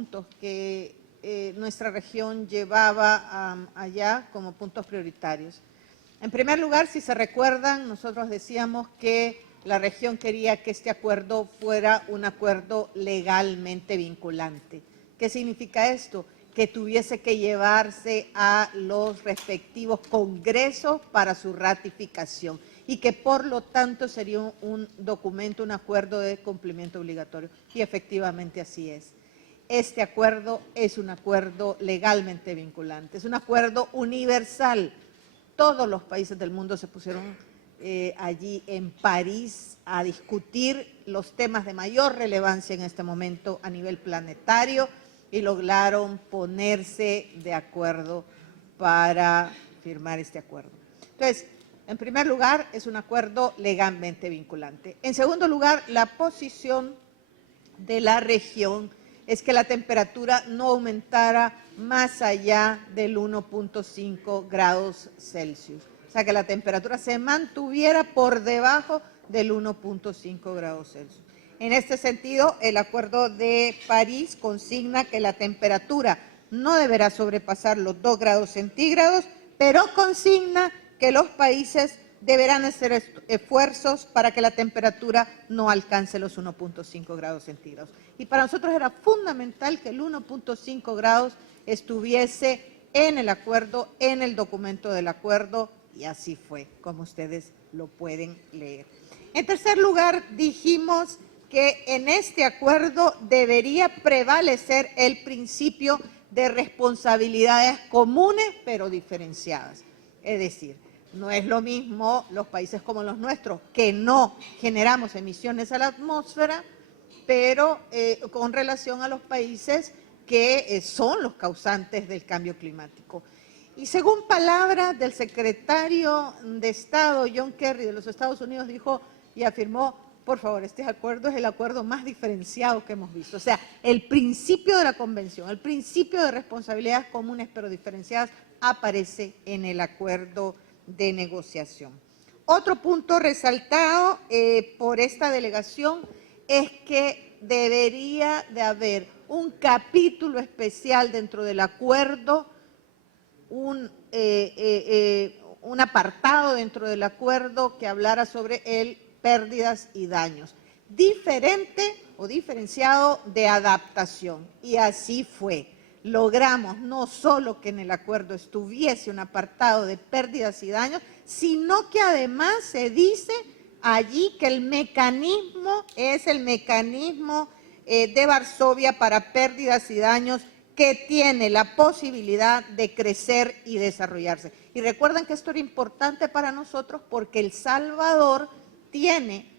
puntos que nuestra región llevaba allá como puntos prioritarios. En primer lugar, si se recuerdan, nosotros decíamos que la región quería que este acuerdo fuera un acuerdo legalmente vinculante. ¿Qué significa esto? Que tuviese que llevarse a los respectivos congresos para su ratificación y que por lo tanto sería un documento, un acuerdo de cumplimiento obligatorio. Y efectivamente así es. Este acuerdo es un acuerdo legalmente vinculante, es un acuerdo universal. Todos los países del mundo se pusieron allí en París a discutir los temas de mayor relevancia en este momento a nivel planetario y lograron ponerse de acuerdo para firmar este acuerdo. Entonces, en primer lugar, es un acuerdo legalmente vinculante. En segundo lugar, la posición de la región es que la temperatura no aumentara más allá del 1.5 grados Celsius. O sea, que la temperatura se mantuviera por debajo del 1.5 grados Celsius. En este sentido, el Acuerdo de París consigna que la temperatura no deberá sobrepasar los 2 grados centígrados, pero consigna que los países deberán hacer esfuerzos para que la temperatura no alcance los 1.5 grados centígrados. Y para nosotros era fundamental que el 1.5 grados estuviese en el acuerdo, en el documento del acuerdo, y así fue, como ustedes lo pueden leer. En tercer lugar, dijimos que en este acuerdo debería prevalecer el principio de responsabilidades comunes, pero diferenciadas. Es decir, no es lo mismo los países como los nuestros, que no generamos emisiones a la atmósfera, pero con relación a los países que son los causantes del cambio climático. Y según palabras del secretario de Estado, John Kerry, de los Estados Unidos, dijo y afirmó: por favor, este acuerdo es el acuerdo más diferenciado que hemos visto. O sea, el principio de la Convención, el principio de responsabilidades comunes pero diferenciadas aparece en el acuerdo de negociación. Otro punto resaltado por esta delegación es que debería de haber un capítulo especial dentro del acuerdo, un apartado dentro del acuerdo que hablara sobre pérdidas y daños, diferente o diferenciado de adaptación. Y así fue. Logramos no solo que en el acuerdo estuviese un apartado de pérdidas y daños, sino que además se dice allí que el mecanismo es el mecanismo de Varsovia para pérdidas y daños, que tiene la posibilidad de crecer y desarrollarse. Y recuerden que esto era importante para nosotros porque El Salvador tiene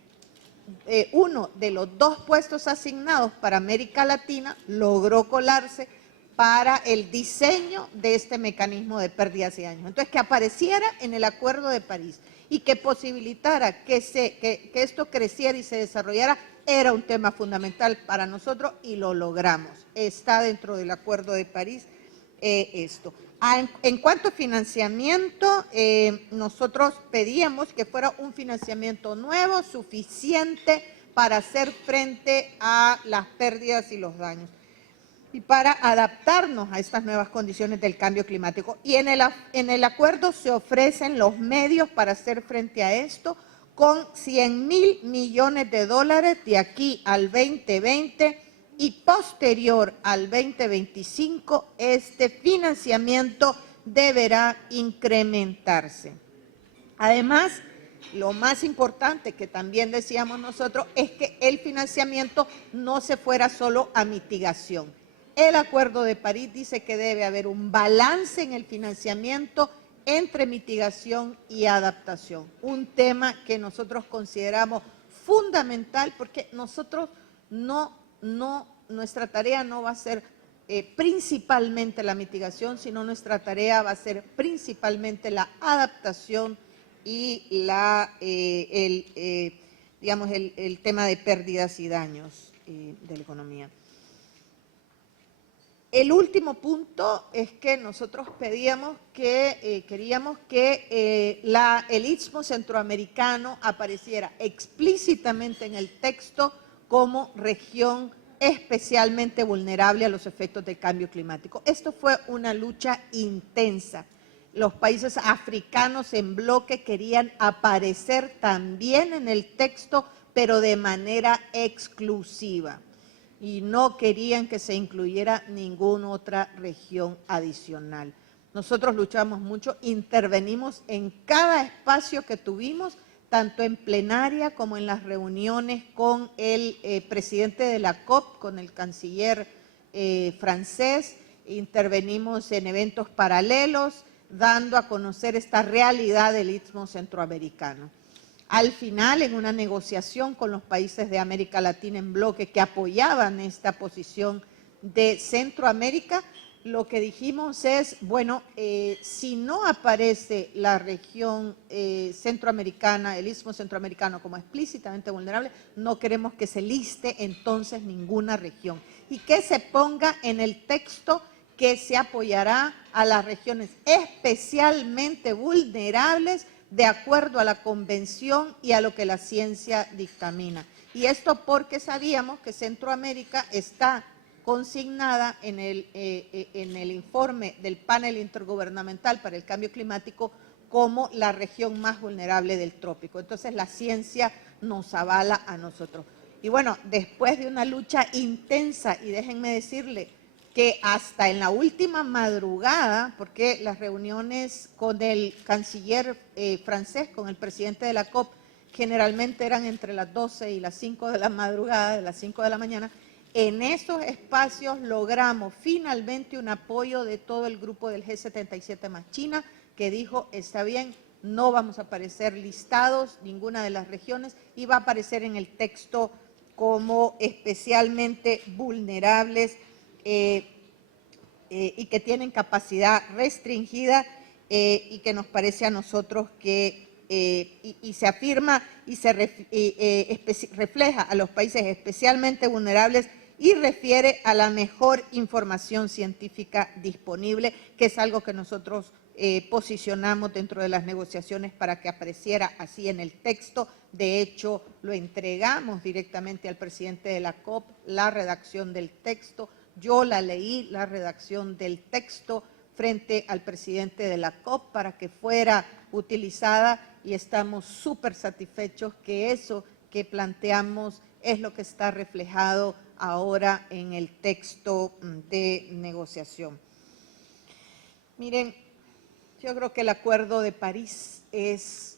uno de los 2 puestos asignados para América Latina, logró colarse para el diseño de este mecanismo de pérdidas y daños. Entonces, que apareciera en el Acuerdo de París y que posibilitara que esto creciera y se desarrollara era un tema fundamental para nosotros y lo logramos. Está dentro del Acuerdo de París esto. En cuanto a financiamiento, nosotros pedíamos que fuera un financiamiento nuevo, suficiente para hacer frente a las pérdidas y los daños y para adaptarnos a estas nuevas condiciones del cambio climático. Y en el acuerdo se ofrecen los medios para hacer frente a esto con $100.000 millones de aquí al 2020 y posterior al 2025, este financiamiento deberá incrementarse. Además, lo más importante que también decíamos nosotros es que el financiamiento no se fuera solo a mitigación. El Acuerdo de París dice que debe haber un balance en el financiamiento entre mitigación y adaptación, un tema que nosotros consideramos fundamental porque nosotros nuestra tarea no va a ser principalmente la mitigación, sino nuestra tarea va a ser principalmente la adaptación y el tema de pérdidas y daños de la economía. El último punto es que nosotros queríamos que el Istmo Centroamericano apareciera explícitamente en el texto como región especialmente vulnerable a los efectos del cambio climático. Esto fue una lucha intensa. Los países africanos en bloque querían aparecer también en el texto, pero de manera exclusiva, y no querían que se incluyera ninguna otra región adicional. Nosotros luchamos mucho, intervenimos en cada espacio que tuvimos, tanto en plenaria como en las reuniones con el presidente de la COP, con el canciller francés, intervenimos en eventos paralelos, dando a conocer esta realidad del Istmo Centroamericano. Al final, en una negociación con los países de América Latina en bloque que apoyaban esta posición de Centroamérica, lo que dijimos es, bueno, si no aparece la región centroamericana, el Istmo Centroamericano como explícitamente vulnerable, no queremos que se liste entonces ninguna región y que se ponga en el texto que se apoyará a las regiones especialmente vulnerables de acuerdo a la convención y a lo que la ciencia dictamina. Y esto porque sabíamos que Centroamérica está consignada en el informe del panel intergubernamental para el cambio climático como la región más vulnerable del trópico. Entonces la ciencia nos avala a nosotros. Y bueno, después de una lucha intensa, y déjenme decirle que hasta en la última madrugada, porque las reuniones con el canciller francés, con el presidente de la COP, generalmente eran entre las 12 y las 5 de la madrugada, de las 5 de la mañana, en esos espacios logramos finalmente un apoyo de todo el grupo del G77 más China, que dijo, está bien, no vamos a aparecer listados ninguna de las regiones y va a aparecer en el texto como especialmente vulnerables y que tienen capacidad restringida y que nos parece a nosotros que y se afirma y se refleja a los países especialmente vulnerables y refiere a la mejor información científica disponible, que es algo que nosotros posicionamos dentro de las negociaciones para que apareciera así en el texto. De hecho, lo entregamos directamente al presidente de la COP, la redacción del texto. Yo la leí, la redacción del texto, frente al presidente de la COP para que fuera utilizada y estamos súper satisfechos que eso que planteamos es lo que está reflejado ahora en el texto de negociación. Miren, yo creo que el Acuerdo de París es,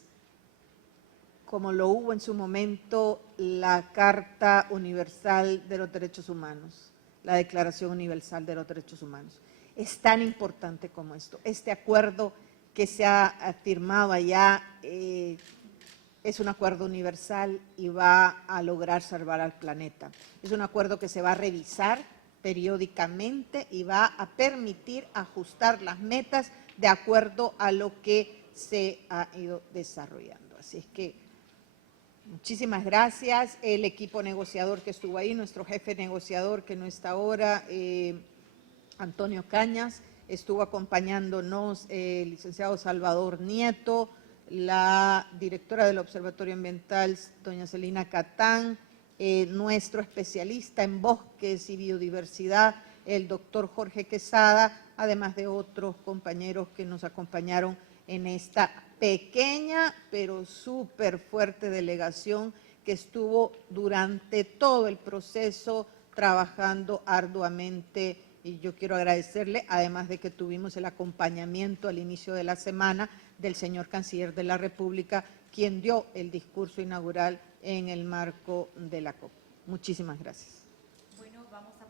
como lo hubo en su momento, la Carta Universal de los Derechos Humanos, la Declaración Universal de los Derechos Humanos. Es tan importante como esto. Este acuerdo que se ha firmado allá es un acuerdo universal y va a lograr salvar al planeta. Es un acuerdo que se va a revisar periódicamente y va a permitir ajustar las metas de acuerdo a lo que se ha ido desarrollando. Así es que muchísimas gracias. El equipo negociador que estuvo ahí, nuestro jefe negociador que no está ahora, Antonio Cañas, estuvo acompañándonos el licenciado Salvador Nieto, la directora del Observatorio Ambiental, doña Celina Catán, nuestro especialista en bosques y biodiversidad, el doctor Jorge Quesada, además de otros compañeros que nos acompañaron en esta pequeña pero súper fuerte delegación que estuvo durante todo el proceso trabajando arduamente. Y yo quiero agradecerle, además de que tuvimos el acompañamiento al inicio de la semana del señor Canciller de la República, quien dio el discurso inaugural en el marco de la COP. Muchísimas gracias. Bueno, vamos a